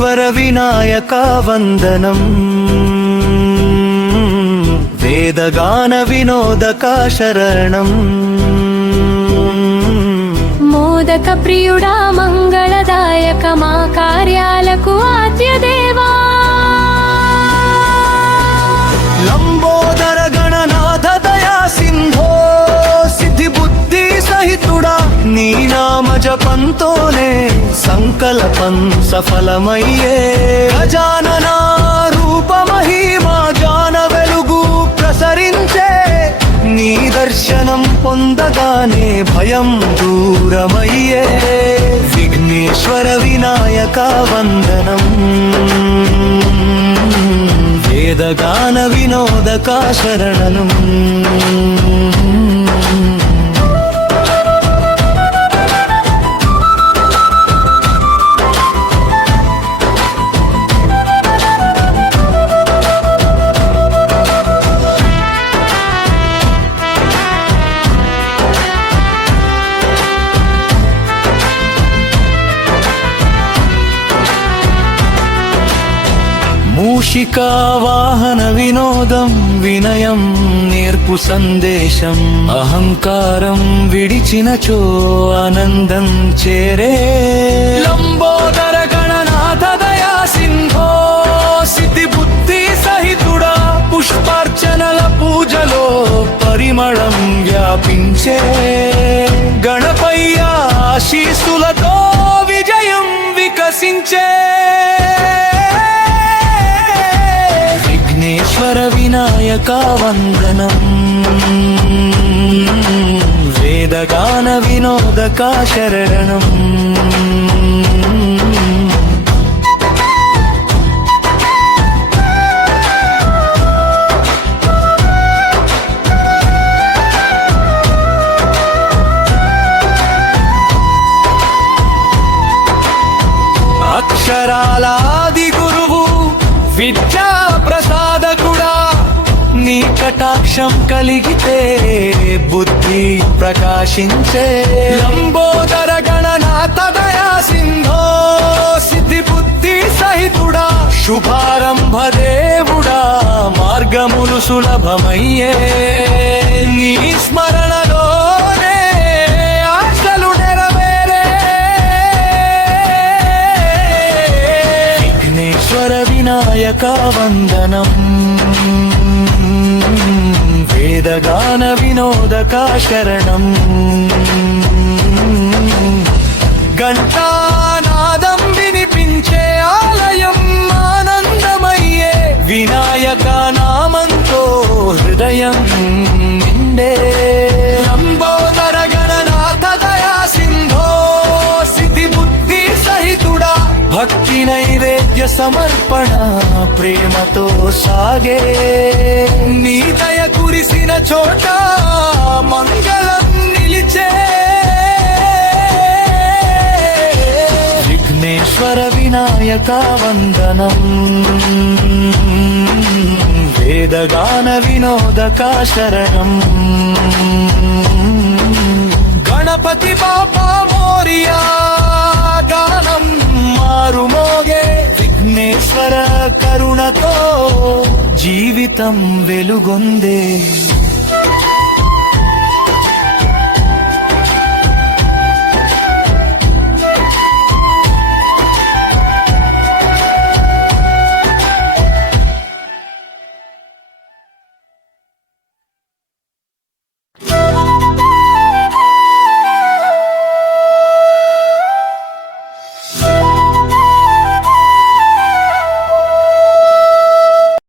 విఘ్నేశ్వర వినాయక వందనం వేదగాన వినోదక శరణం మోదక ప్రియుడా మంగళదాయక మా కార్యాలకు ఆద్యదేవా లంబోదర గణనాథ దయా సింధో సిద్ధి బుద్ధి సహితుడా నీ నామ జపంతోనే సంకల్పం సఫలమయ్యే గజానన రూప మహిమా జాన వెలుగు ప్రసరించే నీ దర్శనం పొందగానే భయం దూరమయ్యే విఘ్నేశ్వర వినాయక వందనం వేదగాన వినోదక శరణం మూషికా వాహన వినోదం వినయం నేర్పు సందేశం అహంకారం విడిచినచో ఆనందం చేరే లంబోదర గణనాథ దయా సింధో సిద్ధి బుద్ధి సహితుడా పుష్పార్చనల పూజలో పరిమళం వ్యాపించే గణపయ్య ఆశీస్సులతో విజయం వికసించే విఘ్నేశ్వర వినాయక వందనం వేదగాన వినోదక శరణం అక్షరాలాది గురువు విద్యా ప్రసాదకుడా నీ కటాక్షం కలిగితే బుద్ధి ప్రకాశించే లంబోదర గణనాథ దయా సింధో సిద్ధి బుద్ధి సహితుడా శుభారంభ దేవుడా మార్గములు సులభమయ్యే నీ స్మరణలోనే ఆశలు నెరవేరే విఘ్నేశ్వర వినాయక వందనం వేదగాన వినోదక శరణం ఘంటానాదం వినిపించే ఆలయం ఆనందమయ్యే వినాయక నామంతో హృదయం నిండే లంబోదర గణనాథ దయా సింధో సిద్ధి బుద్ధి సహితుడా భక్తి నైవేద్య సమర్పణ ప్రేమతో సాగే నీ దయ కురిసిన చోట మంగళం నిలిచే విఘ్నేశ్వర వినాయక వందనం వేదగాన వినోదక శరణం గణపతి బాబా మోరియా గానం మారుమోగే విఘ్నేశ్వర కరుణతో జీవితం వెలుగొందే